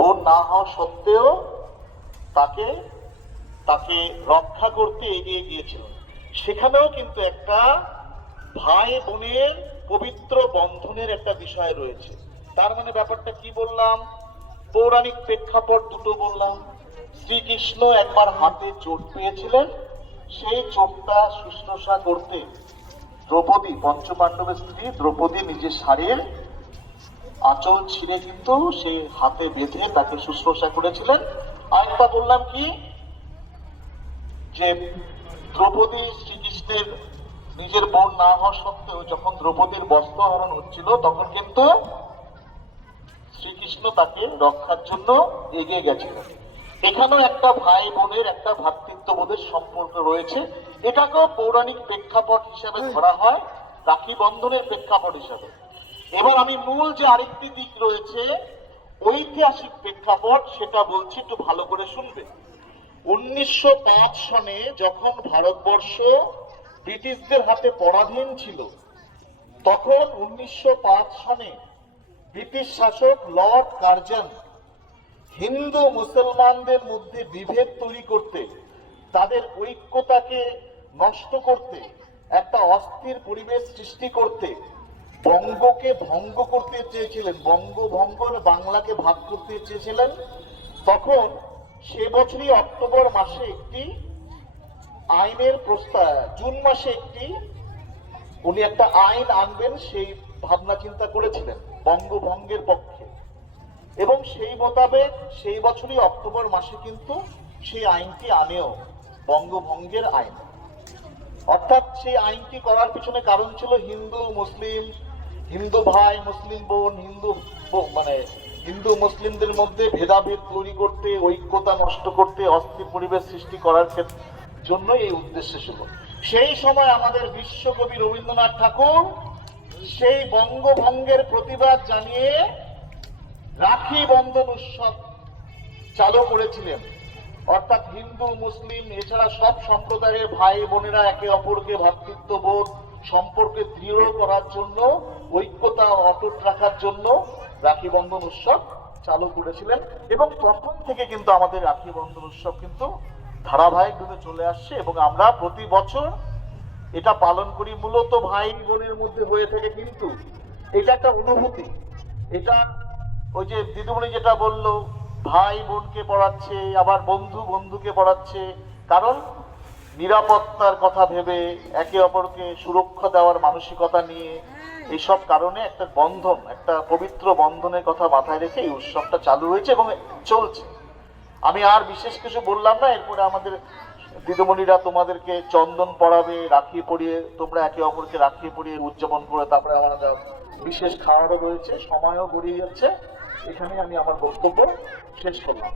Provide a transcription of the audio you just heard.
বোন না হওয়া সত্ত্বেও তাকে তাকে রক্ষা করতে এগিয়ে গিয়েছিলেন। সেখানেও কিন্তু একটা ভাই বোনের পবিত্র বন্ধনের একটা বিষয় রয়েছে। তার মানে ব্যাপারটা কি বললাম, পৌরাণিক প্রেক্ষাপট দুটো বললাম। শ্রীকৃষ্ণ একবার হাতে চোট পেয়েছিলেন, সেই চোটটা শুশ্রূষা করতে দ্রৌপদী, পঞ্চপাণ্ডবের স্ত্রী দ্রৌপদী নিজের শাড়ির আঁচল ছিঁড়ে কিন্তু সেই হাতে বেঁধে তাকে শুশ্রূষা করেছিলেন। আরেকটা বললাম কি, যে দ্রৌপদী শ্রীকৃষ্ণের নিজের বোন না হওয়া সত্ত্বেও যখন দ্রৌপদীর বস্ত্রহরণ হচ্ছিল, তখন কিন্তু শ্রীকৃষ্ণ তাকে রক্ষার জন্য এগিয়ে গেছিলেন। এখানেও একটা ভাই বোনের একটা ভ্রাতৃত্ববোধের সম্পর্ক রয়েছে। এটাকেও পৌরাণিক প্রেক্ষাপট হিসেবে ধরা হয়, রাখি বন্ধনের প্রেক্ষাপট হিসাবে। এবার আমি মূল যে আরেকটি দিক রয়েছে, ঐতিহাসিক প্রেক্ষাপট, সেটা বলছি, একটু ভালো করে শুনবে। 1905 সনে যখন ভারতবর্ষ ব্রিটিশদের হাতে পরাধীন ছিল, তখন 1905 সনে ব্রিটিশ শাসক লর্ড কার্জন হিন্দু মুসলমানদের মধ্যে বিভেদ তৈরি করতে, তাদের ঐক্যতাকে নষ্ট করতে, একটা অস্থির পরিবেশ সৃষ্টি করতে বঙ্গকে ভঙ্গ করতে চেয়েছিলেন, বঙ্গভঙ্গ বাংলাকে ভাগ করতে চেয়েছিলেন। তখন সে বছরই অক্টোবর মাসে একটি আইনের প্রস্তাব, জুন মাসে একটি উনি একটা আইন আনবেন সেই ভাবনা চিন্তা করেছিলেন বঙ্গভঙ্গের পক্ষে, এবং সেই মোতাবেক সেই বছরই অক্টোবর মাসে কিন্তু সেই আইনটি আনেও, বঙ্গভঙ্গের আইন। অর্থাৎ সেই আইনটি করার পিছনে কারণ ছিল হিন্দু মুসলিম, হিন্দু ভাই মুসলিম বোন, হিন্দু মুসলিমদের মধ্যে ভেদাভেদ তৈরি করতে, ঐক্যতা নষ্ট করতে, অস্থির পরিবেশ সৃষ্টি করার জন্য এই উদ্দেশ্য ছিল। সেই সময় আমাদের বিশ্বকবি রবীন্দ্রনাথ ঠাকুর সেই বঙ্গভঙ্গের প্রতিবাদ জানিয়ে রাখি বন্ধন উৎসব চালু করেছিলেন। অর্থাৎ হিন্দু মুসলিম এছাড়া সব সম্প্রদায়ের ভাই বোনেরা একে অপরকে ভ্রাতৃত্ববোধ সম্পর্কে দৃঢ় করার জন্য, ঐক্যতা অটুট রাখার জন্য রাখি বন্ধন উৎসব চালু করেছিলেন। এবং তখন থেকে কিন্তু আমাদের রাখি বন্ধন উৎসব কিন্তু ধারাবাহিকভাবে চলে আসছে, এবং আমরা প্রতি বছর এটা পালন করি। মূলত ভাই বোনের মধ্যে হয়ে থাকে, কিন্তু এটা একটা অনুভূতি। এটা ওই যে দিদিমণি যেটা বললো, ভাই বোনকে পড়াচ্ছে, আবার বন্ধু বন্ধুকে পড়াচ্ছে, কারণ নিরাপত্তার কথা ভেবে, একে অপরকে সুরক্ষা দেওয়ার মানসিকতা নিয়ে, এইসব কারণে একটা বন্ধন, একটা পবিত্র বন্ধনের কথা মাথায় রেখে এই উৎসবটা চালু হয়েছে এবং চলছে। আমি আর বিশেষ কিছু বললাম না। এরপরে আমাদের দিদিমণিরা তোমাদেরকে চন্দন পড়াবে, রাখি পরিয়ে তোমরা একে অপরকে রাখি পরিয়ে উদযাপন করে, তারপরে আমাদের বিশেষ খাওয়ারও রয়েছে। সময়ও গড়িয়ে যাচ্ছে, এখানে আমি আমার বক্তব্য শেষ করলাম।